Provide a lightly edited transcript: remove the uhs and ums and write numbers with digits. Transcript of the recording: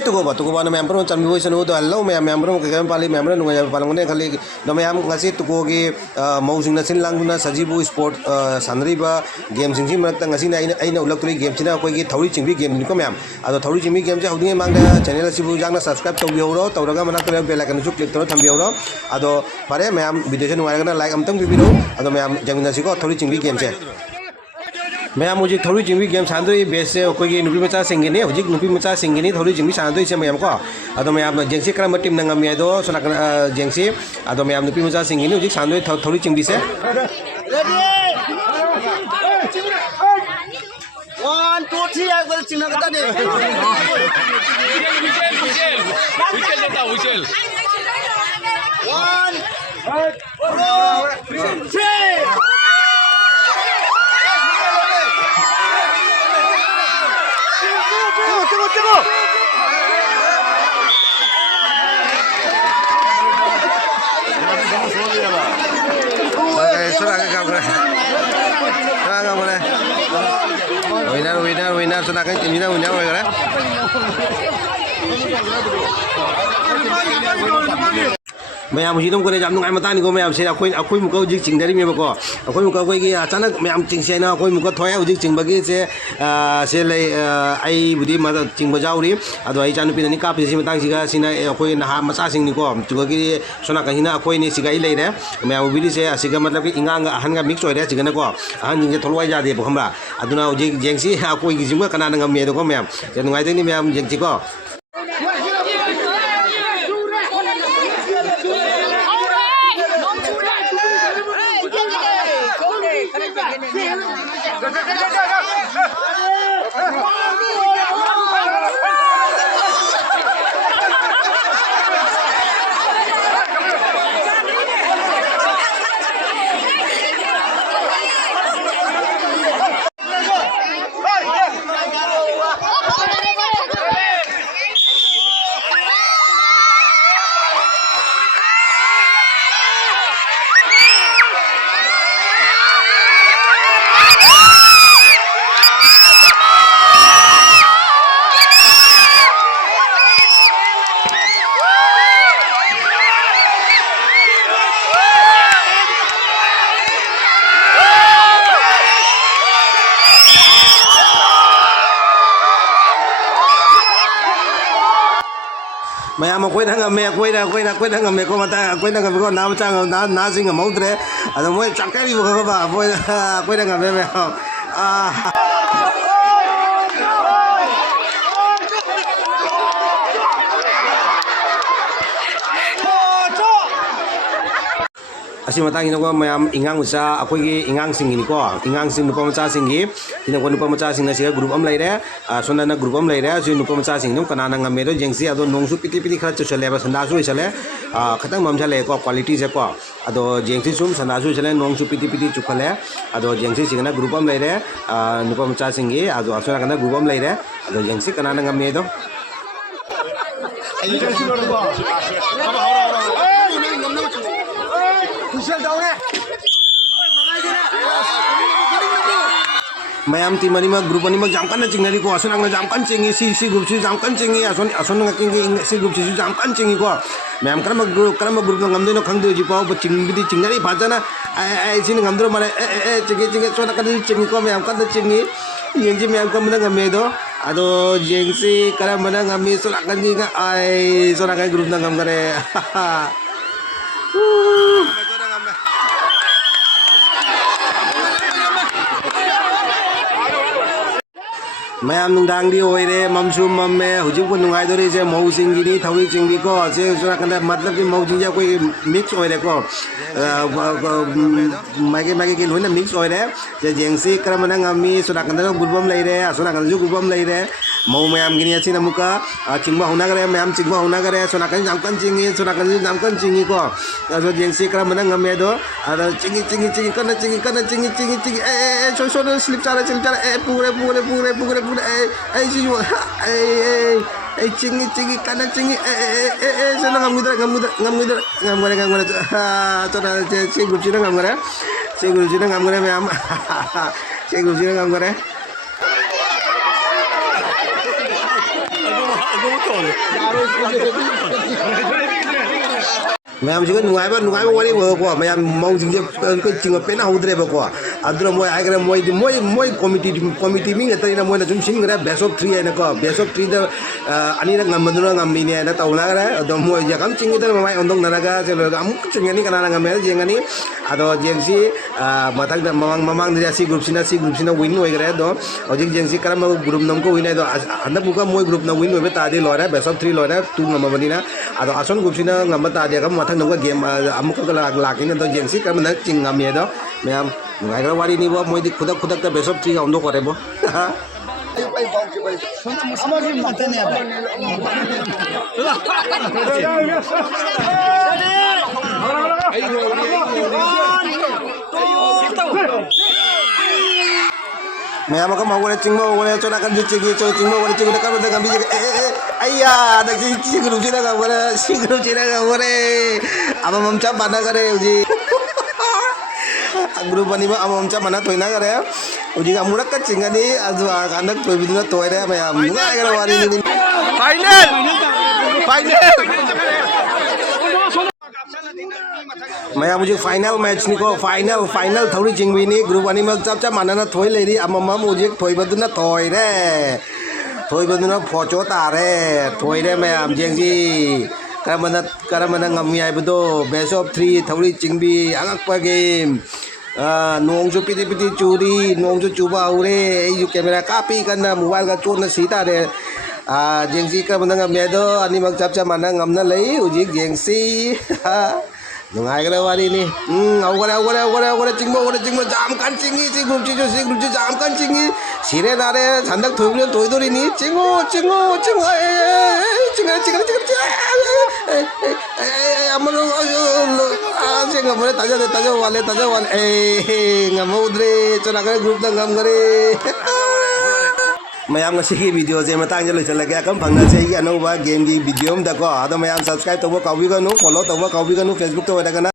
tuko ba na mayam pro chan bi sanu do hello mayam pro ke pali mayam no ngai palang ne khali no mayam ngasi tuko gi mau sing na sin lang na sajibu sport sanriba game sing sim ta ngasi na aina ulak game china koi gi thauri chingbi game ni ko mayam ado thauri chingbi game ja hoding mang da channel asibu jang na subscribe to bi ro to raga mana kre bell icon su click to tham bi ro ado pare mayam video chen ngai na like am tang bi ro ado mayam jang na si ko thauri chingbi game che मैं मुझे थोड़ी चिंगी game सानदोई base से कोई नुपी मचा सिंगिनी हुजिक नुपी मचा सिंगिनी थोड़ी चिंगी सानदोई से मैं को अदो मैं आप जेंसी करम टीम नंगम यादो सोना जेंसी अदो मैं आप नुपी मचा सिंगिनी हुजिक सानदोई थोड़ी चिंगी से 1 2 3 I will चिंगा कता दे विशेल देता विशेल 1 2 3 winner sudah kan winner winner मैं आप हिदम को जाम नुंगाई मतानी को मैं आप से अखोई मुका हुजिक चिंगदरी में बको अखोई मुका कोई की अचानक मैं आप चिंग से ना अखोई मुका थोया हुजिक चिंग बगी से ले आई बुदी मा चिंग बजाउरी अदो आई चानु पिननी का पिसी मतंग सिगा सिना अखोई नहा मचा सिंग नि को तुगा की सोना कहिना अखोई नि सिगा ले रे मैं आप बिली से सिगा मतलब कि इंगांग अहन गा मिक्स होरे चिगना को अहन जिंगे थलवाई जादे बखमरा अदुना हुजिक जेंगसी अखोई की जिंगा कना नंगा मे दो को मैं नुंगाई देनी मैं आप जेंगसी को मैं आम कोई ढंग में कोई ढंग में को मता कोई ढंग में को नाम चांग ना सिंग मौद्रे अदो मोय चकरी बो बा कोई ढंग में आ असी मतंग को मैम इंगांग मचा अखोई इंगांग सिंगिनी को इंगांग सिंग नुपा मचा सिंगी तिना को नुपा मचा सिंग से ग्रुप अम लेरे सोना ग्रुप अम लेरे जो नुपा मचा सिंग नु कना नंग मेरो जेंसी अदो नोंसु पिति पिति खरा चले बा संदासु चले खतंग मम चले को क्वालिटी से को अदो जेंसी सुम संदासु चले नोंसु पिति पिति चुखले अदो जेंसी सिंगना ग्रुप अम लेरे नुपा मचा सिंगी अदो असोना कना ग्रुप अम लेरे अदो जेंसी कना नंग मेदो मैम टीम ग्रुप जामकन चिंगरी को असोना जामकन चिंगी सी ग्रुप से जामकन चिंगी असोना सी ग्रुप से जामकन चिंगी को मैम करम ग्रुप ngam खंगदो जी पाव चिंगी चिंगरी फाजना आई सिन ngam माने ए चिंगी सोना कन चिंगी को मैम कन चिंगी येंजी मैम कम ngame do ado jengsi करम ngami सोना कन जी आई सोना कन ग्रुप ngam करे मैम नुंदांग दी होइरे ममसु मम्मे हुजिब को नुंगाई दोरे जे मौ सिंगिनी थौरी चिंगी को से सोना कंदा मतलब कि मौ जिंजा कोई मिक्स होइरे को मागे के लोइना मिक्स होइरे जे जेंसी करमना ngami सोना कंदा गुरबम लैरे सोना कंदा गुरबम लैरे मौ मैम गिनी अछि नमुका चिंगबा होना करे मैम चिंगबा होना करे सोना कंदा जामकन चिंगी को जो जेंसी करमना ngame do ada चिंगी कना चिंगी ए सो स्लिप चारा ए पूरे ए जियो ए चिंगी कना चिंगी ए सोना ngam करे तो ना चे गुरुजी ने ngam करे मैम चे गुरुजी ने ngam करे मैम जी नुआब वाली को मैम मौजिंग चिंग पेना हौद्रेबको अदुना मोय आइगरे मोय कमिटी मी गतरिना मोय जुम सिंगरे बेस्ट ऑफ 3 है को बेस्ट ऑफ 3 द अनिना ngambaduna ngamine na taunagare ado moy jakam cingida mamai ondong naraga celoga amuk cingani kana ngamel jengani ado jengsi matang mamang dari si group sina win hoigre do ojik jengsi karam group namko win do anda buka moy group na win hobe tadi lora best of 3 lora tu ngamabadina ado ason group sina ngamata dia kam matang namko game amuk lakini do jengsi karam na cingam ya do ma'am नुगाइग्रा वारी नि बो मोय खुदा खुदा best of 3 का उन्दो करे बो मैम का मावले चिंगो वले चोना kan चिंगी चो चिंगो वले चिंगो का बंदा गंभी ayya dak si group sina का वले si group sina का वले अब ममचा बना करे उजी group ani ba amamcha mana toina gare uji ga murak ka cingani adu anak toy biduna toy re ma'am nuga gara wari ni final ma'am मुझे final match नि को फाइनल थौरी चिंगबी नि group ani mak chap chap manana thoi leiri amama मुझे thoi baduna thoi baduna phocho ta re thoi re ma'am jengji karamana ngami ai bdo best of 3 thौरी चिंगबी angak pa game नोंजो पिटी पिटी चूरी नोंजो चुबा उरे ये camera copy करना mobile का चोर न सीता रे जेंसी का बंदा मेदो अनि मग चप चप माना ngमना लई उजी जेंसी नुगाई गरे वाली नि औगरे चिंगो जाम कान चिंगी सी ग्रुप ची जाम कान चिंगी सिरे नारे 산dak 토이브려 토이도리 니 चिंगो amano jenga mole taja wale ngamudre chona kare group da ngam kare ma'am की वीडियो से मतंग लोचलगे कम फंगना से अनौबा गेम की वीडियो दा को अद मैम सब्सक्राइब तब काउबिगनु फॉलो तब काउबिगनु फेसबुक तो